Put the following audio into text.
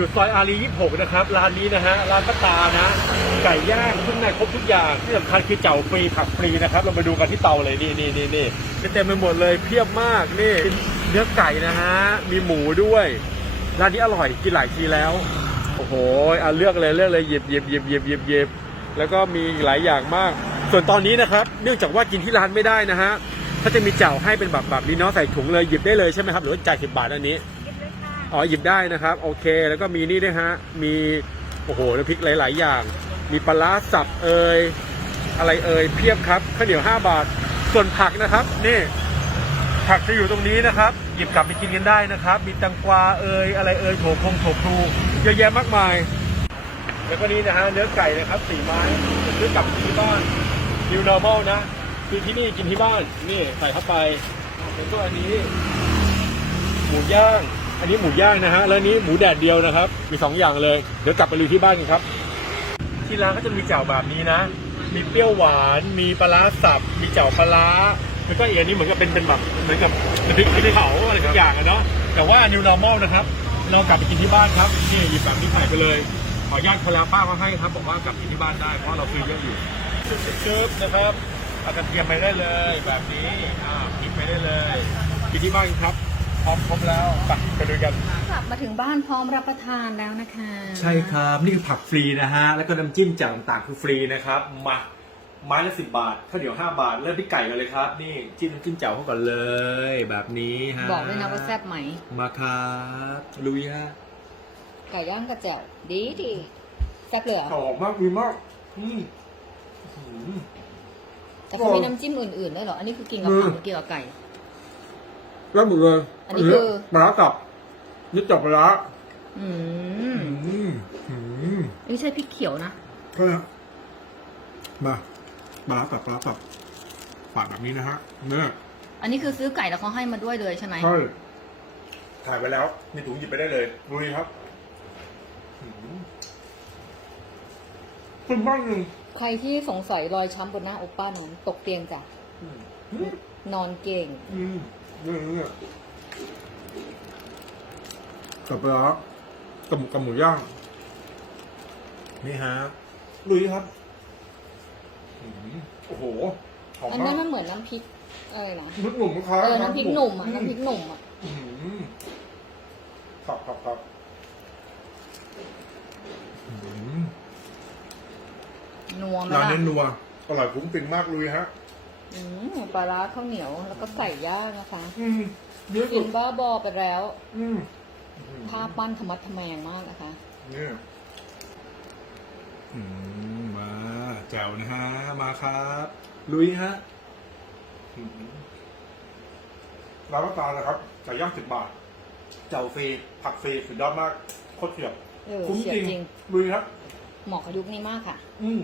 อยู่ซอยอารี26 นะครับ ร้านนี้นะฮะ ร้านป้าตานะ ไก่ย่างเครื่องในครบทุกอย่าง ที่สำคัญคือเจ่าฟรีผักฟรีนะครับ เรามาดูกันที่เตาเลยนี่นี่นี่นี่เต็มไปหมดเลย เพียบมาก นี่ เนื้อไก่นะฮะ มีหมูด้วย ร้านนี้อร่อย กินหลายทีแล้ว โอ้โหอะเลือกเลยเลือกเลยหยิบหยิบหยิบหยิบหยิบหยิบแล้วก็มีหลายอย่างมาก ส่วนตอนนี้นะครับ เนื่องจากว่ากินที่ร้านไม่ได้นะฮะเขาจะมีเจ่าให้เป็นแบบแบบนี้เนาะ ใส่ถุงเลย หยิบได้เลยใช่ไหมครับ หรือว่าจ่ายสิบบาทอันนี้ อ๋อหยิบได้นะครับ โอเค แล้วก็มีนี่ด้วยฮะ มีโอ้โหน้ำพริกหลาย ๆ อย่าง มีปลาสับเอ่ยอะไรเอ่ยเพียบครับข้าวเหนียว 5 บาท ส่วนผักนะครับ นี่ ผักจะอยู่ตรงนี้นะครับ หยิบกลับไปกินกันได้นะครับ มีแตังกวาเอ่ยอะไรเอ่ยโถพงโถพลูเยอะแยะมากมาย แล้วก็นี่นะฮะเนื้อไก่นะครับสี่ไม้ซื้อกลับกินที่บ้าน new normal นะคือที่นี่กินที่บ้านนี่ใส่เข้าไปแล้วก็อันนี้หมูย่าง อันนี้หมูย่างนะฮะ แล้วนี้หมูแดดเดียวนะครับ มีสองอย่างเลย เดี๋ยวกลับไปรีที่บ้านกันครับ ที่ร้านก็จะมีเจ่าแบบนี้นะ มีเปรี้ยวหวาน มีปลาร้าสับ มีเจ่าปลาร้าแล้วก็อีกอันนี้เหมือนกับเป็นเป็นแบบเหมือนกับน้ำพริกพริกเผาอะไรทุกอย่างอะเนาะ แต่ว่า new normal นะครับ เรากลับไปกินที่บ้านครับ นี่หยิบแบบนี้ใส่ไปเลย ขออนุญาตคนละป้าเขาให้ครับ บอกว่ากลับกินที่บ้านได้ เพราะเราซื้อเยอะอยู่ชึบๆนะครับเอากระเทียมไปได้เลย แบบนี้ อ่าพริกไปได้เลยกินที่บ้านครับ พร้อมครบแล้วไปไปดูกันกลับมาถึงบ้านพร้อมรับประทานแล้วนะคะ ใช่ครับนี่คือผักฟรีนะฮะแล้วก็น้ำจิ้มจากต่างๆคือฟรีนะครับมาไม้ละสิบบาทข้าวเหนียวห้าบาท เริ่มที่ไก่กันเลยครับ นี่จิ้มน้ำจิ้มแจ่วเข้าก่อนเลย แบบนี้ฮะบอกด้วยนะว่าแซ่บไหม มาครับลุยฮะไก่ย่างกระแจ่วดีดีแซ่บเลยเหรอหอมมากดีมากอืมอื้อหือแต่เขามีน้ำจิ้มอื่นๆด้วยเหรอ อันนี้คือกินกับอืมผักหรือกินกับไก่ แล้วหมดเลยอันนี้คือปลาร้ากับนี่จับปลาร้าอืมอืมอืมไม่ใช่พริกเขียวนะก็มาปลาร้ากับปลาร้ากับปากแบบนี้นะฮะเนี่ยอันนี้คือซื้อไก่แล้วเขาให้มาด้วยเลยใช่ไหมใช่ถ่ายไว้แล้วในถุงหยิบไปได้เลยดูดีครับเป็นบ้านหนึ่งใครที่สงสัยรอยช้ำบนหน้าโอป้านั้นตกเตียงจ้ะนอนเก่ง อืม เนี่ยเนี่ยกับปลาร้ากับหมูกับหมูย่าง นี่ฮะลุยครับอืมโอ้โหหอมอันมานั้นกมันเหมือนน้ำพริกอะไรนะน้ำพริกหนุ่มครับเออน้ำพริกหนุ่มอะน้ำพริกหนุ่มอะอืมครับครับครับอืมนัวไหมร้านล่ะนี้นัวอร่อยคุ้มฟินมากเลยฮะ อืมปลาร้าข้าวเหนียวแล้วก็ไก่ย่างนะคะอืมเยอะกิสุนดบ้าบอไปแล้วอืมผ้าปั้นธรรมัดทแมงมากนะคะ เนี่ยอืมมาแจ๋วนะฮะ มาครับ ลุยฮะ อืมร้านป้าตานะครับไก่ย่างสิบบาทเจ้าฟรีผักฟรีสุดยอดมากโคตรเฉียบเออคุ้มเฉียบจริง จริงลุยครับ เหมาะกับยุคนี้มากค่ะ อืม